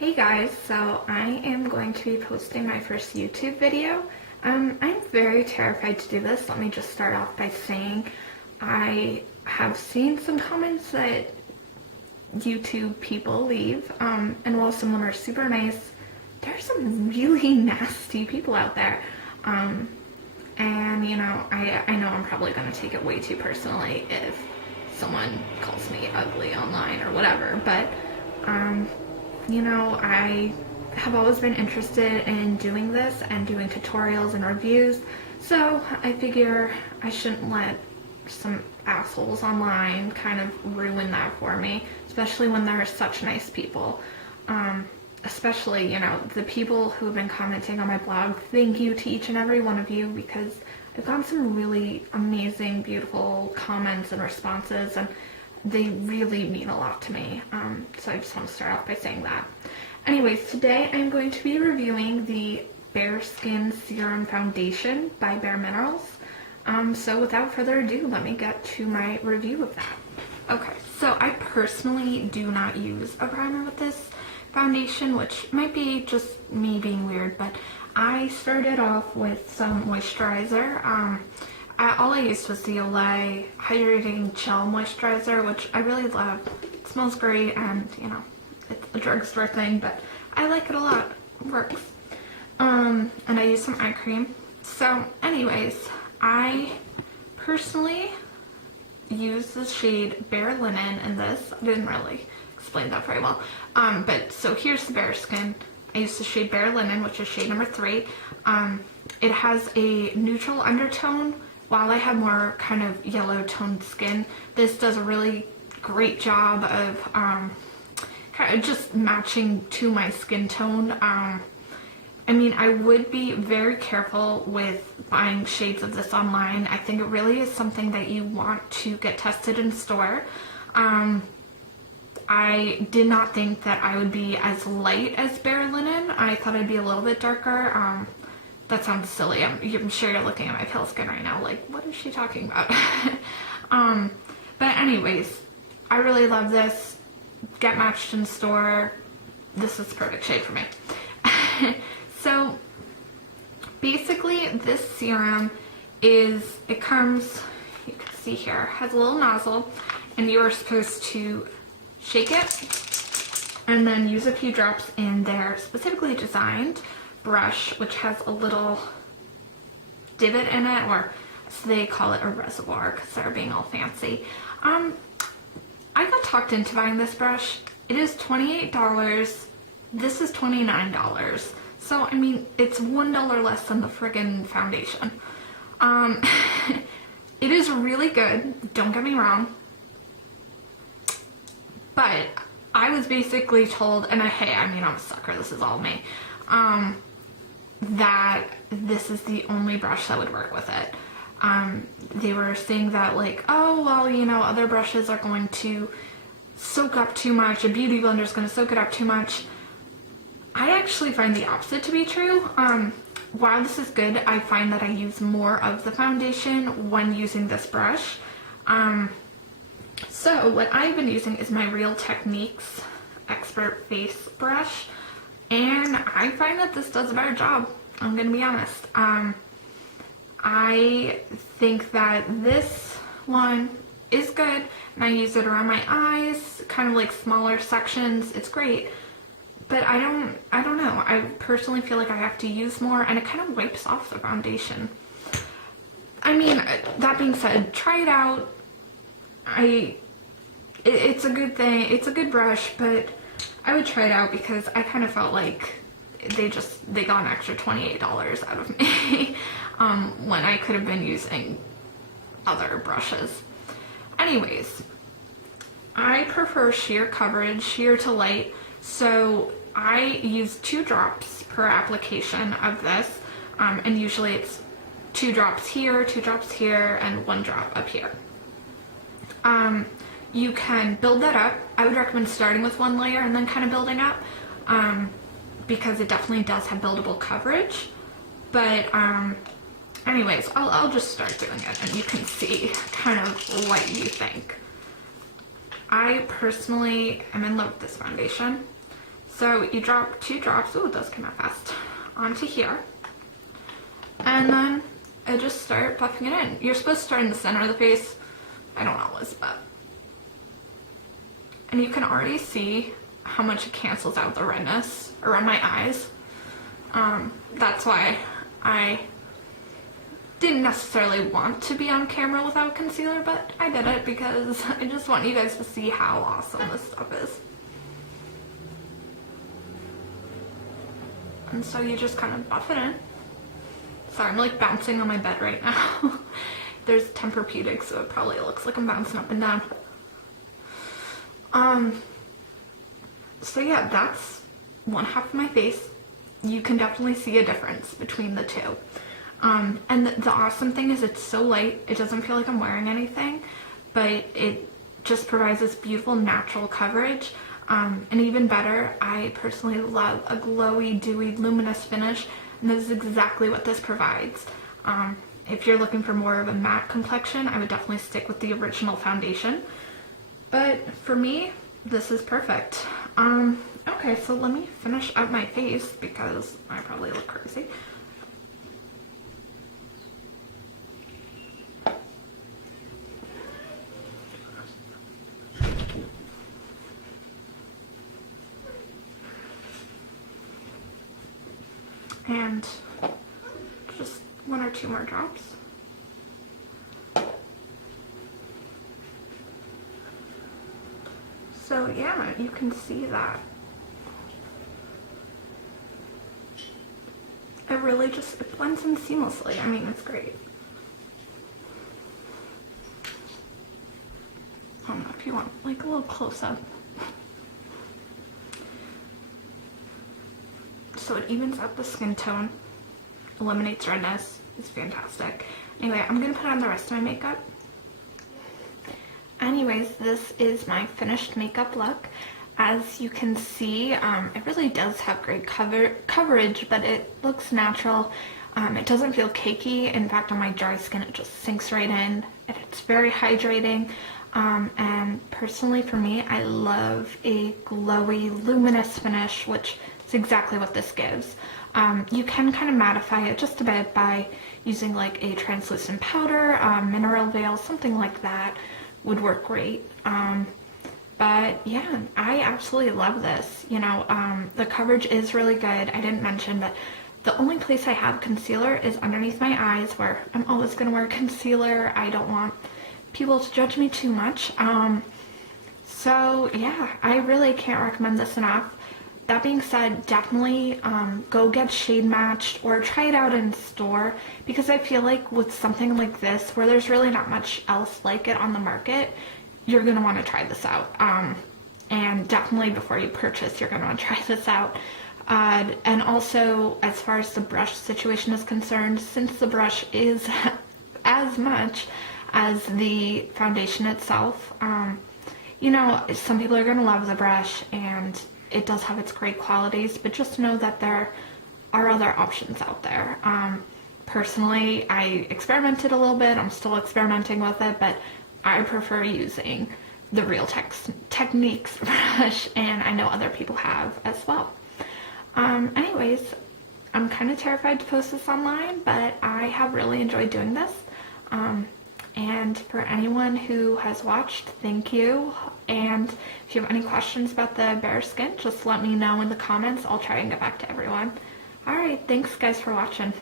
Hey guys, so I am going to be posting my first YouTube video. I'm very terrified to do this. Let me just start off by saying I have seen some comments that YouTube people leave, and while some of them are super nice, there's some really nasty people out there. And you know, I know I'm probably going to take it way too personally if someone calls me ugly online or whatever, but you know, I have always been interested in doing this and doing tutorials and reviews, so I figure I shouldn't let some assholes online kind of ruin that for me, especially when there are such nice people. Especially, you know, the people who have been commenting on my blog. Thank you to each and every one of you, because I've gotten some really amazing, beautiful comments and responses, and they really mean a lot to me. So I just want to start off by saying that. Anyways, today I'm going to be reviewing the bareSkin Serum Foundation by Bare Minerals. So without further ado, let me get to my review of that. Okay, so I personally do not use a primer with this foundation, which might be just me being weird, but I started off with some moisturizer. All I used was the Olay Hydrating Gel Moisturizer, which I really love. It smells great, and you know, it's a drugstore thing, but I like it a lot. It works. And I used some eye cream. So anyways, I personally use the shade Bare Linen in this. I didn't really explain that very well. But so here's the bareSkin. I used the shade Bare Linen, which is shade number 3. It has a neutral undertone, while I have more kind of yellow toned skin. This does a really great job of kind of just matching to my skin tone. I mean, I would be very careful with buying shades of this online. I think it really is something that you want to get tested in store. I did not think that I would be as light as Bare Linen. I thought I'd be a little bit darker. That sounds silly. I'm sure you're looking at my pale skin right now like, what is she talking about? But anyways, I really love this. Get matched in store. This is the perfect shade for me. So basically this serum it comes, you can see here, has a little nozzle, and you are supposed to shake it and then use a few drops in their specifically designed brush, which has a little divot in it, or so they call it a reservoir because they're being all fancy. I got talked into buying this brush. It is $28. This is $29. So I mean, it's $1 less than the friggin' foundation. It is really good, don't get me wrong, but I was basically told, and I mean, I'm a sucker, this is all me, that this is the only brush that would work with it. They were saying that like, oh, well, you know, other brushes are going to soak up too much, a beauty blender is going to soak it up too much. I actually find the opposite to be true. While this is good, I find that I use more of the foundation when using this brush. So what I've been using is my Real Techniques Expert Face Brush, and I find that this does a better job. I'm gonna be honest. I think that this one is good, and I use it around my eyes, kind of like smaller sections. It's great, but I don't know. I personally feel like I have to use more, and it kind of wipes off the foundation. I mean, that being said, try it out. It's a good thing. It's a good brush, but I would try it out because I kind of felt like they got an extra $28 out of me when I could have been using other brushes. Anyways, I prefer sheer coverage, sheer to light, so I use 2 drops per application of this, and usually it's 2 drops here, 2 drops here, and 1 drop up here. You can build that up. I would recommend starting with 1 layer and then kind of building up, because it definitely does have buildable coverage. But anyways, I'll just start doing it and you can see kind of what you think. I personally am in love with this foundation. So you drop 2 drops, oh, it does come out fast, onto here. And then I just start buffing it in. You're supposed to start in the center of the face. I don't always, but. And you can already see how much it cancels out the redness around my eyes. That's why I didn't necessarily want to be on camera without concealer, but I did it because I just want you guys to see how awesome this stuff is. And so you just kind of buff it in. Sorry, I'm like bouncing on my bed right now. There's Tempur-Pedic, so it probably looks like I'm bouncing up and down. So yeah, that's one half of my face. You can definitely see a difference between the two. And the awesome thing is it's so light, it doesn't feel like I'm wearing anything, but it just provides this beautiful natural coverage. And even better, I personally love a glowy, dewy, luminous finish, and this is exactly what this provides. If you're looking for more of a matte complexion, I would definitely stick with the original foundation. But for me, this is perfect. Okay, so let me finish up my face because I probably look crazy. And just 1 or 2 more drops. So yeah, you can see that. It really just, it blends in seamlessly. I mean, it's great. I don't know if you want like a little close up. So it evens out the skin tone, eliminates redness, it's fantastic. Anyway, I'm gonna put on the rest of my makeup. Anyways, this is my finished makeup look. As you can see, it really does have great coverage, but it looks natural. It doesn't feel cakey. In fact, on my dry skin, it just sinks right in. It's very hydrating. And personally for me, I love a glowy, luminous finish, which is exactly what this gives. You can kind of mattify it just a bit by using like a translucent powder, mineral veil, something like that would work great. But yeah, I absolutely love this. You know, the coverage is really good. I didn't mention, but the only place I have concealer is underneath my eyes, where I'm always going to wear concealer. I don't want people to judge me too much. So yeah, I really can't recommend this enough. That being said, definitely go get shade matched or try it out in store, because I feel like with something like this, where there's really not much else like it on the market, you're going to want to try this out. And definitely before you purchase, you're going to want to try this out. And also, as far as the brush situation is concerned, since the brush is as much as the foundation itself, you know, some people are going to love the brush, and it does have its great qualities, but just know that there are other options out there. Personally, I experimented a little bit. I'm still experimenting with it, but I prefer using the Real Techniques brush, and I know other people have as well. Anyways, I'm kind of terrified to post this online, but I have really enjoyed doing this. And for anyone who has watched, thank you. And if you have any questions about the bareSkin, just let me know in the comments. I'll try and get back to everyone. Alright, thanks guys for watching.